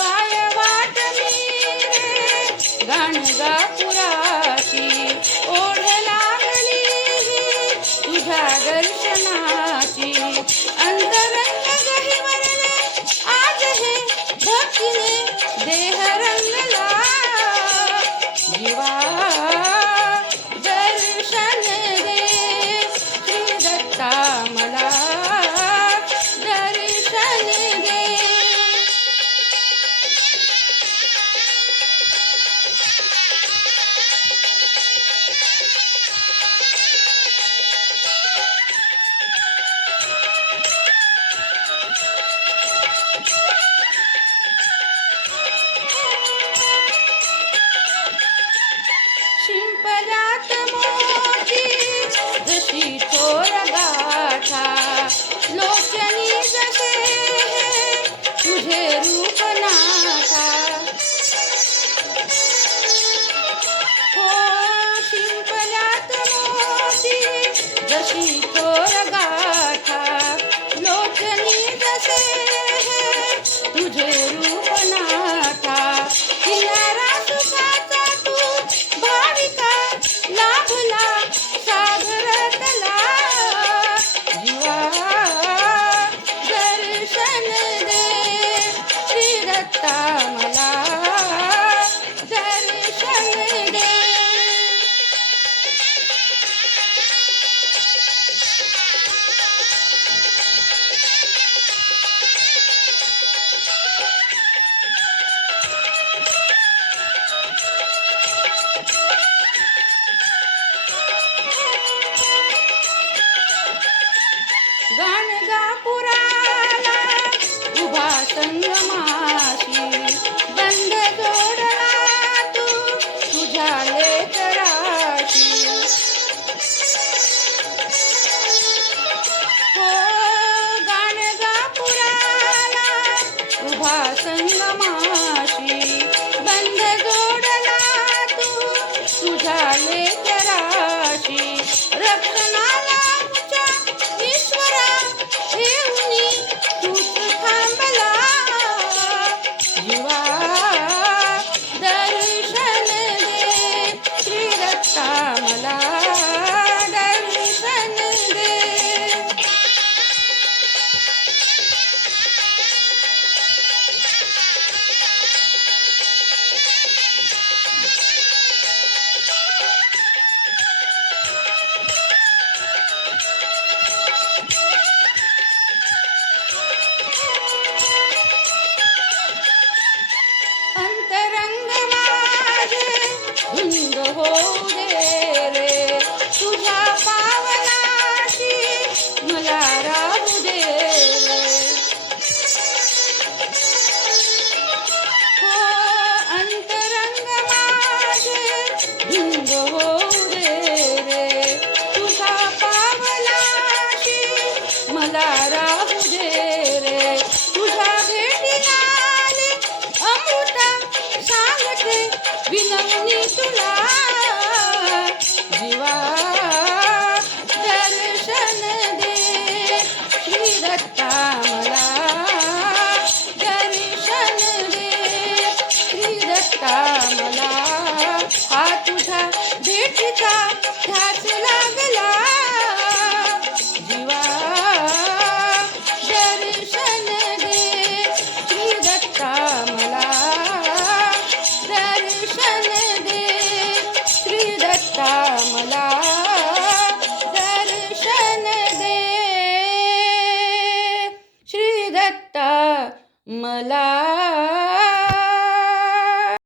पाय वाटली रे गाणगापुराची, ओढ लागली तुझ्या दर्शनाची. अंतरंग गहिवरले आज हे भक्तीने देह रंगला, जीवा दर्शन दे श्री दत्ता मला दर्शन दे. शिंपल्यात मोती जशी थोर गाठा, लोचनी जसे तुझे रूप नाथा. हो शिंपल्यात मोती जशी थोर गाठा, लोचनी जसे तुझे रूप नाथा. किनारा सुखाचा तू भाविका लाभला सागरतला, जीवा दर्शन दे श्री दत्ता मला दर्शन दे. गाणगापुराला उभा संगमाशी, बंध जोडला तू तुझ्या लेकराशी. हो गाणगापुराला उभा संगमाशी, बंध जोडला तू तुझ्या लेकराशी. रक्षणाला ईश्वरा ठेवणी तूच थांबला, जीवा दर्शन दे श्री दत्ता मला दर्शन दे. अंतरंग माझे धुंद होऊ दे रे तुझ्या पावलाशी, मला राहू दे रे. हो अंतरंग माझे धुंद होऊ दे रे तुझ्या पावलाशी, मला राहू दे रे. तुझ्या भेटीला अमृता सांगते विनवणी तुला, जीवा दर्शन दे श्री दत्ता मला दर्शन दे श्री दत्ता मला. हा तुझ्या भेटीचा ध्यास